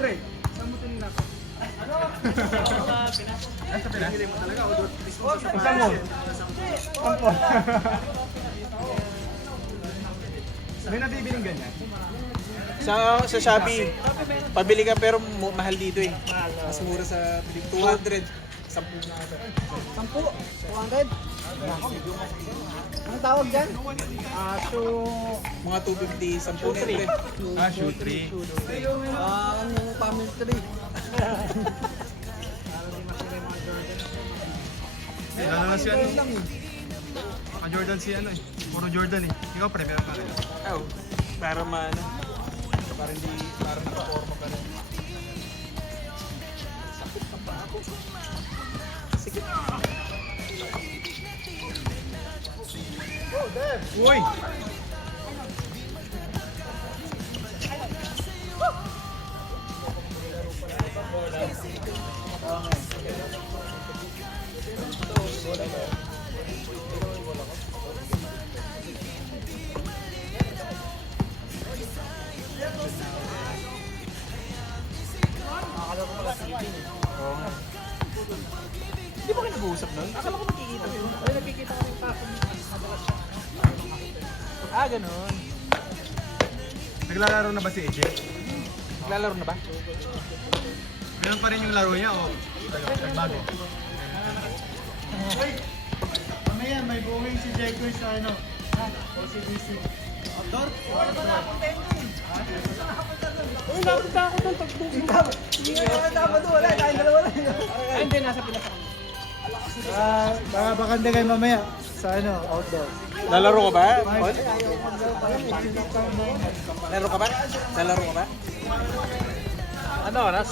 Pre, saan mo ito ninako? Ano? Sa Pinas? Pinili mo talaga o doon? Isa mo? Sampo. May nabibiling ganyan? Sa Shopee, pabili ka pero mahal dito eh. Mas mura sa 200. 10 na ito. 10? 200? Anong tawag dyan? Mga 250, 10 na ito. Shoe 3. Ano family tree? Ano na si ano? Jordan si ano eh. Puro Jordan eh. Ikaw pre, meron ka rin. Oh, para maano. Para hindi, para naka-forma ka rin. Sakit na pa ako. Sige. Uy! Oo nga. Hindi ba kayo nag-uusap nun? Akala ko nakikita ko yun. Ay, nakikita ko yung tako niya. Ganun. Naglalaro na ba si AJ? Naglalaro na ba? Meron pa rin yung laro niya o nagbago? Mamaya may buwing si Jekoy sa ano? OCBC. Outdoor? Uy, napunta ako doon. Pag-booking ka. Hindi nga naman dapat doon. Wala, tayong dalawa lang. Ay, hindi. Nasa Pinas ako. Baka bakanda kayo mamaya sa ano, outdoor. Lalaro ka ba? Paul? Ayaw ko daw pala. May sinita mo. Lalaro ka ba? Lalaro ka ba? Ano oras?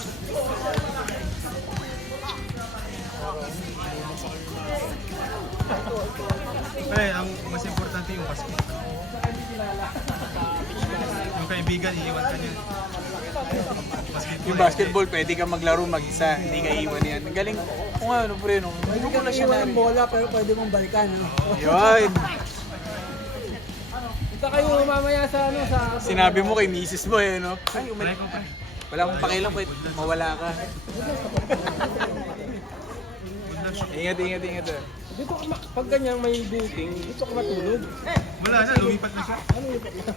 Ang mas importante yung basket. Yung kaibigan, iiwan ka niya. Yung basketball, pwede ka maglaro mag-isa. Hindi ka iwan yan. Ang galing. Kung ano, pre, no? Pwede ka nag-iwan ng bola pero pwede mong balikan. No? Yun. Ito kayo mamaya sa ano sa... Sinabi mo kay misis mo eh, no? Ay, Pre ko pre. wala akong pakialam kahit mawala ka. Ingat, ingat, ingat. Dito ka pag ganyan may booking, dito ka matulog. Wala na, lumipat na siya. Ano yung ito?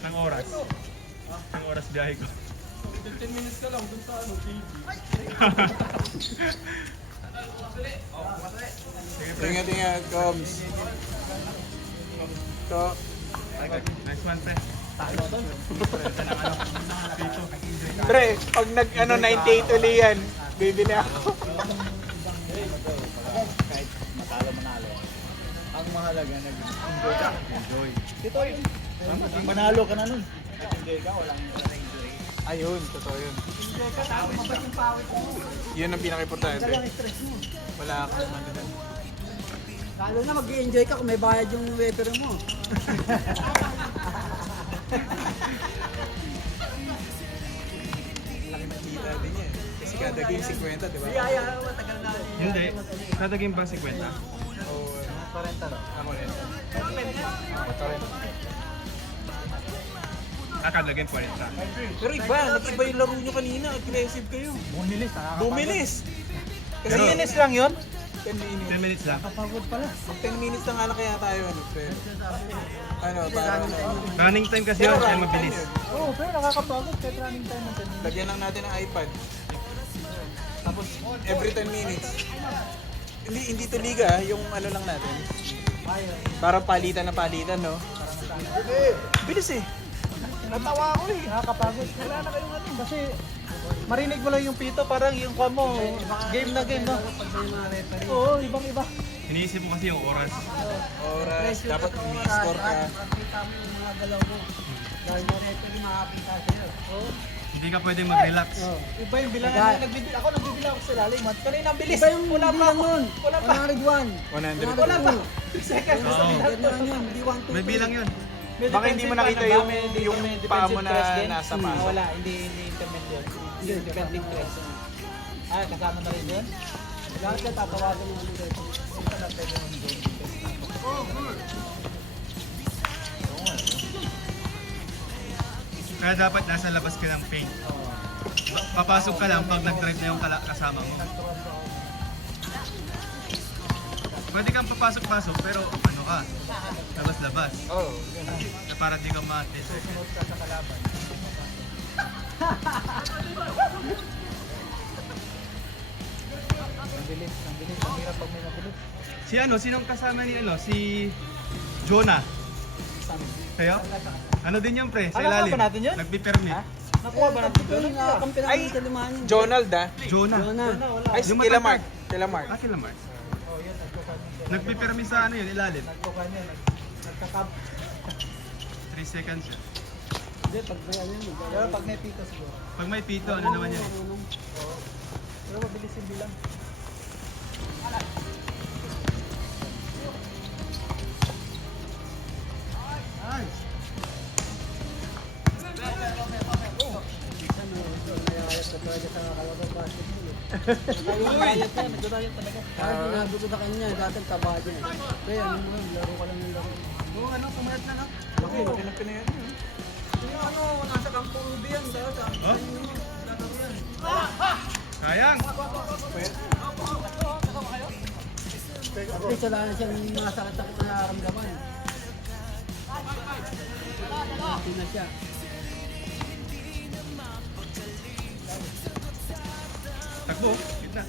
Ng oras. Ng oras biyahe ko. 10 minutes ka lang dun sa ano, TV. Ingat, ingat, Coms. Ito. Next one pre. Dito. Pre, pag nag 98 uli yan, bibili ako. Ang mahalaga, nag-enjoy ka. Enjoy. Dito yun. Manalo ka na nun. Ayun, totoo yun. Enjoy ka, tapos mabas yung pawit mo. Yun ang pinaka-importante. Dala ang stress mo. Wala akong ano dun. Lalo na mag-i-enjoy ka kung may bayad yung referee mo. Laki na kita din yan. Kasi kada game 50, di ba? Biyaya, matagal na. Hindi. Kada game ba 50? Oo, ako rin. Kada game 40. Pero iba, nag-iba yung laro nyo kanina. Aggressive kayo. Bumilis, Bumilis! Kasi Pero- minutes lang yun? 10 minutes. 10 minutes lang. Kapagod pala. Mag 10 minutes na nga lang kaya tayo. Ano, pero, ano parang Running time kasi yun, kaya mabilis. Oo, pero nakakapagod kahit running time ng 10 minutes. lagyan lang natin ng iPad. Tapos every 10 minutes. Hindi to liga, yung ano lang natin. Para palitan na palitan, no? Bilis eh. Natawa ako eh, nakakapagod. Wala na kayong ano. Kasi marinig mo lang yung pito, parang yung kwa mo, game na game, no? Oo, ibang-iba. Iniisip mo kasi yung oras. Oras, dapat may-score ka. Makita mo yung mga galaw mo. Dahil na referee makakita sa'yo. Oo. Hindi ka pwede mag-relax. Iba yung bilangan. Ako nagbibilang ako sa lalim. Kanina ang bilis. Iba yung Wala pa bilang ako. nun. Wala pa. 101. 100. Wala pa. Second. Oo. Ganyan yun. Hindi 1, 2, May bilang yun. Baka hindi mo nakita yung paa mo na nasa pasok. Wala, hindi intermediate. Hindi, defensive press. Ah, kasama na rin yun? Lahat na tatawagan ng ano dito. Hindi ka na pwede mag-go. Kaya dapat nasa labas ka ng paint. Papasok ka lang pag nag-drive na yung kasama mo. Pwede kang papasok-pasok pero ano ka, labas-labas. Oo. Na para di ka ma-atlet. Susunod ka sa kalaban. Ang bilis. Ang hirap pag may nabilis. Si ano, sinong kasama ni ano? Si Jonah. Kayo? Ano din yung pre? Sa Alam ilalim. ba natin yun? Nagpi-permit. Nakuha ba natin doon? Ay, Jonald ah. Jonah. Wala. Ay, Yung kila matanda. Mark. Kila Mark. Ah, kila Mark. Oh, yun. Nagkukan niya. Nagpi-permit sa ano yun, ilalim. Nagkukan niya. Nagkakab. 3 seconds yun. Pero pag may pito siguro. Pag may pito, ano naman yan? Oo. Pero mabilis yung bilang. Nice. Nagdadayat yan. Nagdadayat talaga. Sinabi ko sa kanya, dati taba niya. Kaya ano mo, laro ka lang ng laro. Oo, ano, pumayat na no? Laki na pinayan yun. Yung ano, nasa Campo Ruby yan. Dati. Oh? Sayang! At least wala na siyang mga sakit-sakit na nararamdaman. Hindi na siya. Takbo, gitna.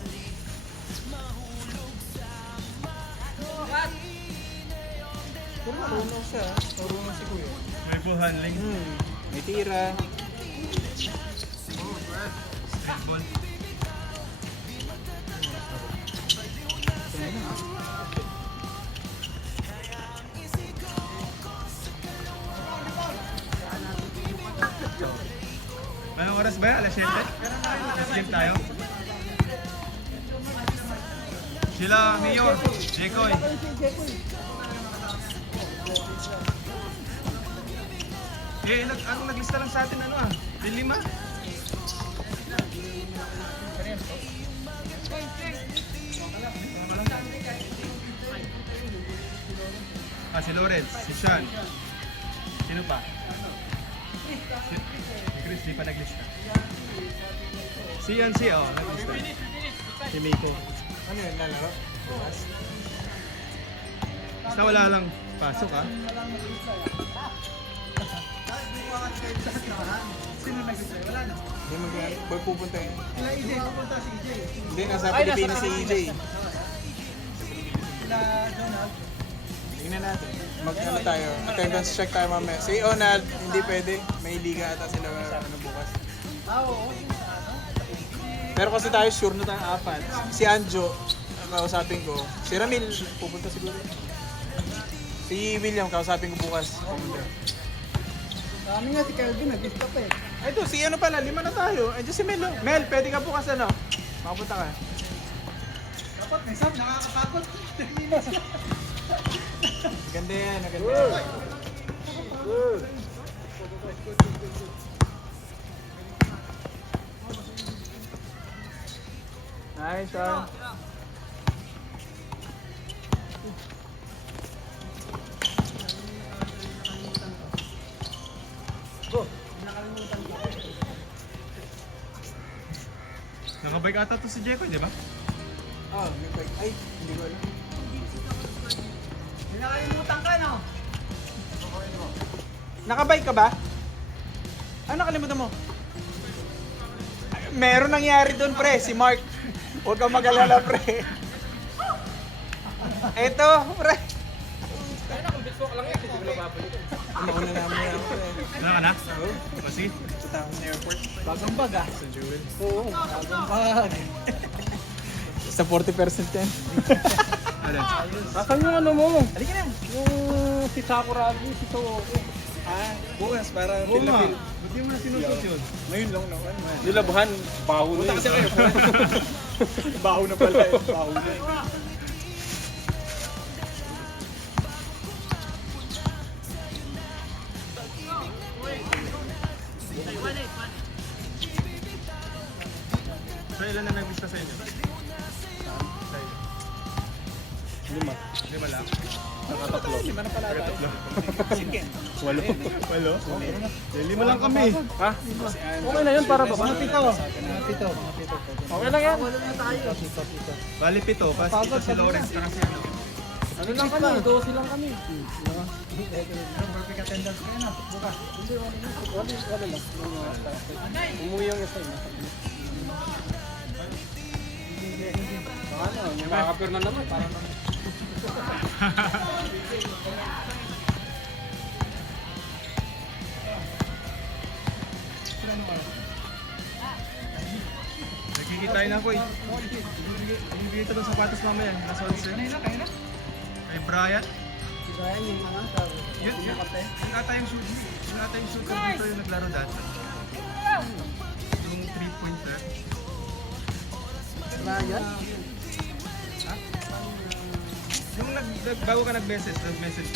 Marunong siya. Marunong si Kuya. May ball handling. May tira. Straight ball. Anong oras ba yan? Alas 7? Alas game tayo. Sila, Mayor, Jekoy. Eh, anong naglista lang sa atin ano ah? Yung 5? Ah, si Lawrence, si Sean. Sino pa? Si Chris, di pa naglista. Si Yancy, oh, naglista. Si Miko. Ano yun, lalaro? Bukas? Basta wala lang pasok ah. Sino nag-isa? Wala na. Hindi boy pupunta yun. Sila EJ. Pupunta si EJ. Hindi, nasa Ay, nasa Pilipinas si EJ. Pilipinas. Sila Donald. Tingnan natin. Ano tayo? Attendance check tayo mamaya. Si Onald, hindi pwede. May liga ata sila ano bukas. Oo. Pero kasi tayo sure na tayo 4. Si Anjo, kausapin ko. Si Ramil, pupunta siguro. Si William, kausapin ko bukas. Pupunta. Kami nga si Kelvin, nag-stop eh. Ay, ito, si ano pala, 5 na tayo. Ay, si Mel. Oh. Mel, pwede ka bukas ano? Makapunta ka. Dapat may sub, nakakapagod. Maganda yan, maganda yan. Nice one. Go. Nakabike ata to si Jekoy, di ba? Oh, may bike. Ay, hindi ko alam. Nakalimutan ka, no? Nakabike ka ba? Ano nakalimutan mo? Ay, meron nangyari doon, pre. Si Mark. Huwag kang mag-alala, pre. Eto, pre. Mauna na mo yan, pre. Ano ka na? Oo. O sige. Punta ako sa airport. Bagong bag, ah. Sa Jewel. Oo, bagong bag. Sa 40% yan. Ano? Asan yung ano mo? Halika na. Yung si Sakuragi, si Tooko. Ah, bukas para Oo nga. feel. Ba't di mo na sinusot yun? Ngayon lang naman. Yung labahan, baho Punta kasi kayo. Baho na pala eh. Baho na. So ilan na naglista sa inyo? Sa inyo? 5. 5 lang? Lima na pala tayo. Sige. Walo. Lima lang kami. Ha? Okay na yun para ba? Mga pito. Okay lang yan. Bali pito. Kasi si Lawrence na kasi ano. Ano lang kami? 12 lang kami. Perfect attendance kayo na. Bukas. Wala lang. Umuwi yung isa. Ano? Nakakapir na naman. Parang naman. Nagkikita na ako eh. Ibigay ito ng sapatos mamaya. Nasa 11. Kay Brian. Brian yung mga sabi. Yun ata yung shoot. Yung ata yung shooter dito yung naglaro dati. Yung 3-pointer. Brian? Yung bago ka nag-message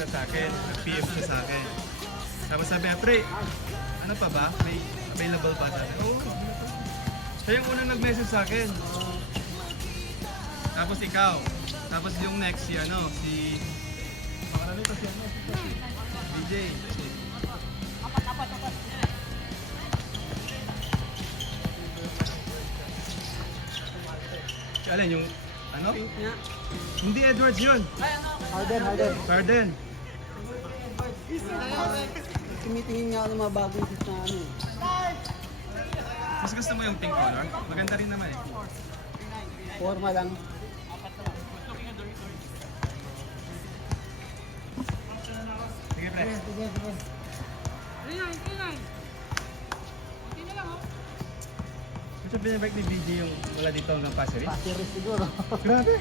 ka sa akin. Nag-PM siya sa akin. Tapos sabi niya, pre, ano pa ba? May available ba? Sabi, oo. Siya yung unang nag-message sa akin. Tapos ikaw. Tapos yung next si ano, si... Pangalan nito si ano? DJ. Alin yung ano? Hindi Edwards yun. Harden. Tumitingin nga ako ng mga bagong shoot na ano. Mas gusto mo yung pink color? Maganda rin naman eh. Forma lang. Sige pre. Gusto pinabike ni BJ yung wala dito hanggang Pasiri? Pasiri siguro. Grabe.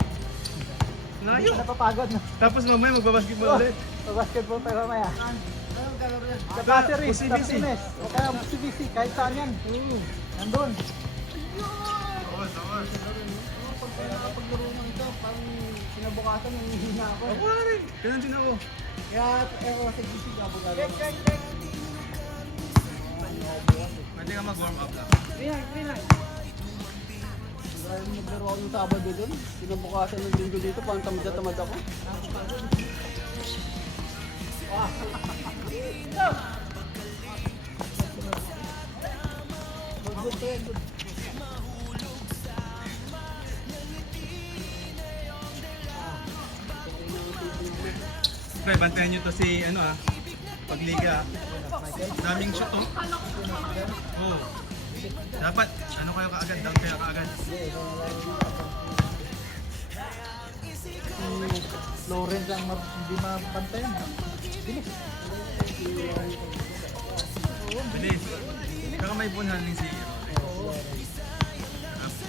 Layo. Napapagod na. Tapos mamaya magbabasketball ulit. Basketball tayo mamaya. Sa Pasiri, OCBC. sa Pines. O kaya CBC, kahit saan yan. Nandun. Tawas. Paglaro ng ito, parang sinabukasan, nanghihina ako. Ako nga rin. Ganun din ako. Kaya ako sa GC, gabagalo. Pwede ka mag-warm up lang. Dahil maglaro ako ng Sabado doon, sinabukasan ng linggo dito, parang tamad ako. Pre, bantayan nyo to si ano pagliga. Daming shot oh. Oo. Dapat, ano kayo kaagad, down kayo kaagad. Lawrence ang hindi mabantayan. Bilis. Bilis. Saka may ball handling si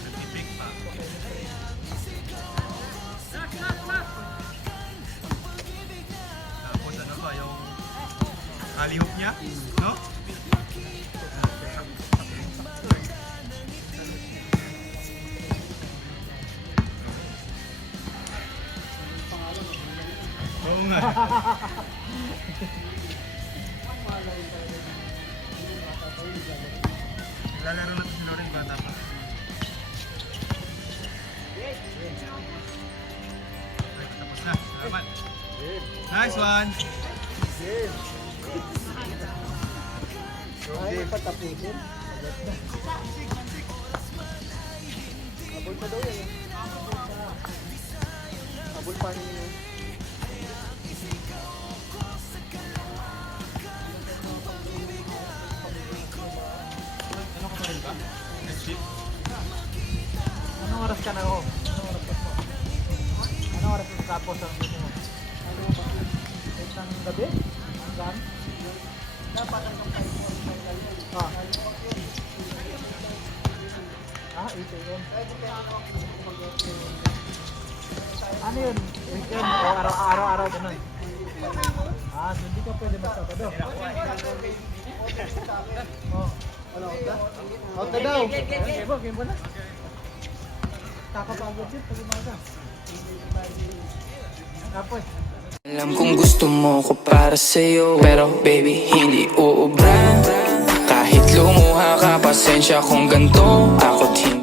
nag-pick pa. Tapos ano ba, yung alley-hoop niya, no? Oo nga. Lalaro na to si Lauren, bata pa. Okay, tapos na. Salamat. Nice one. Ay, patapusin. Abol pa daw yan. Abol pa rin yun. Ano ka pa rin ba? Next shift? Anong oras ka na ho? Anong oras ka tapos ang dito mo? Isang gabi? Hanggang? Ah, 8 a.m. Ano yun? Weekend o araw-araw ganun? Ah, so hindi ka pwede mag-Sabado. Oh. Ano, ta? Out na daw. Game mo na. Kakapagod din pag umaga. Tapos. Alam kong gusto mo ko para sa'yo, pero baby hindi uubra. Kahit lumuha ka, pasensya kung ganito ako't hindi